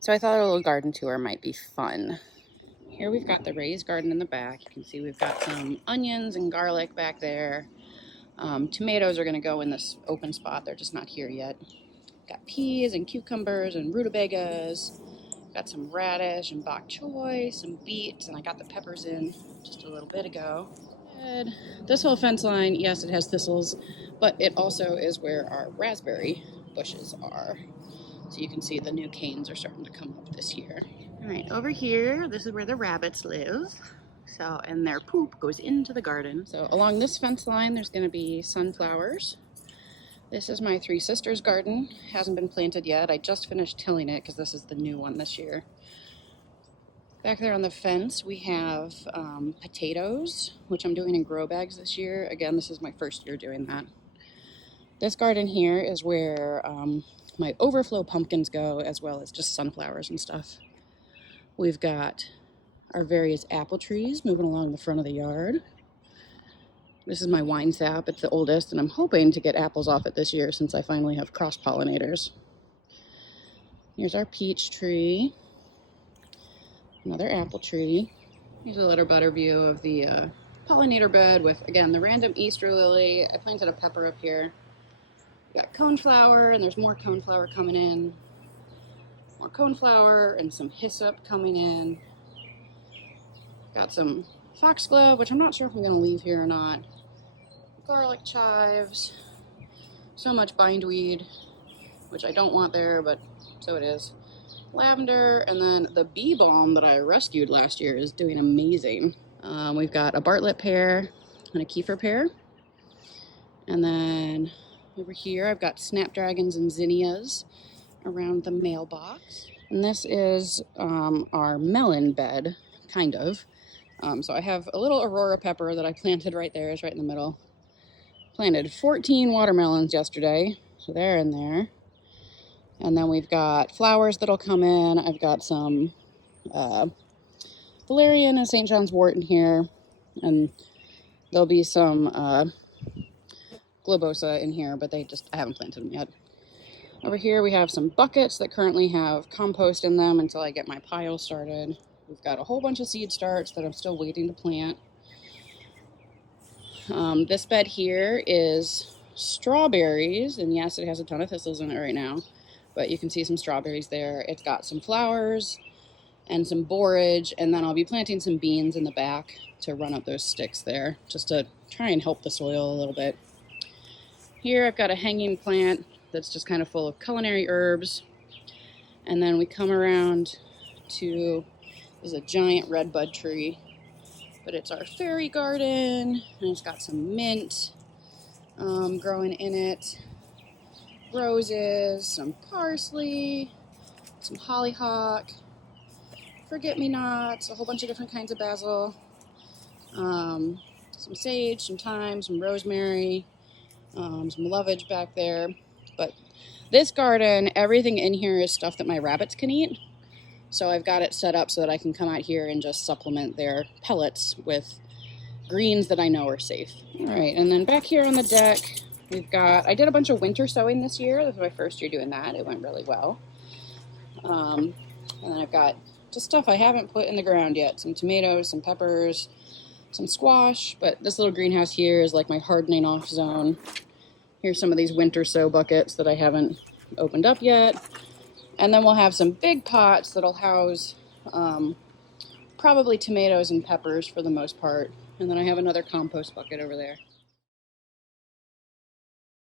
So I thought a little garden tour might be fun. Here we've got the raised garden in the back. You can see we've got some onions and garlic back there. Tomatoes are going to go in this open spot. They're just not here yet. Got peas and cucumbers and rutabagas. Got some radish and bok choy, some beets, and I got the peppers in just a little bit ago. And this whole fence line, yes, it has thistles, but it also is where our raspberry bushes are. So you can see the new canes are starting to come up this year. All right, over here, this is where the rabbits live. So, and their poop goes into the garden. So along this fence line, there's gonna be sunflowers. This is my three sisters' garden. Hasn't been planted yet. I just finished tilling it because this is the new one this year. Back there on the fence, we have potatoes, which I'm doing in grow bags this year. Again, this is my first year doing that. This garden here is where my overflow pumpkins go, as well as just sunflowers and stuff. We've got our various apple trees moving along the front of the yard. This is my wine sap. It's the oldest, and I'm hoping to get apples off it this year since I finally have cross-pollinators. Here's our peach tree. Another apple tree. Here's a little better view of the pollinator bed with, again, the random Easter lily. I planted a pepper up here. We got coneflower, and there's more coneflower coming in. More coneflower and some hyssop coming in. Got some foxglove, which I'm not sure if I'm going to leave here or not. Garlic chives. So much bindweed, which I don't want there, but so it is. Lavender, and then the bee balm that I rescued last year is doing amazing. We've got a Bartlett pear and a Kiefer pear. And then over here I've got snapdragons and zinnias around the mailbox. And this is our melon bed, kind of. So I have a little Aurora pepper that I planted right there, is right in the middle. Planted 14 watermelons yesterday, so they're in there. And then we've got flowers that'll come in. I've got some valerian and St. John's wort in here. And there'll be some globosa in here, but I haven't planted them yet. Over here we have some buckets that currently have compost in them until I get my pile started. We've got a whole bunch of seed starts that I'm still waiting to plant. This bed here is strawberries, and yes, it has a ton of thistles in it right now, but you can see some strawberries there. It's got some flowers and some borage, and then I'll be planting some beans in the back to run up those sticks there, just to try and help the soil a little bit. Here I've got a hanging plant that's just kind of full of culinary herbs, and then we come around to, there's a giant red bud tree, but it's our fairy garden, and it's got some mint growing in it, roses, some parsley, some hollyhock, forget-me-nots, a whole bunch of different kinds of basil, some sage, some thyme, some rosemary, some lovage back there. But this garden, everything in here is stuff that my rabbits can eat. So I've got it set up so that I can come out here and just supplement their pellets with greens that I know are safe. All right, and then back here on the deck, I did a bunch of winter sowing this year. This was my first year doing that. It went really well. And then I've got just stuff I haven't put in the ground yet. Some tomatoes, some peppers, some squash, but this little greenhouse here is like my hardening off zone. Here's some of these winter sow buckets that I haven't opened up yet. And then we'll have some big pots that'll house probably tomatoes and peppers for the most part. And then I have another compost bucket over there.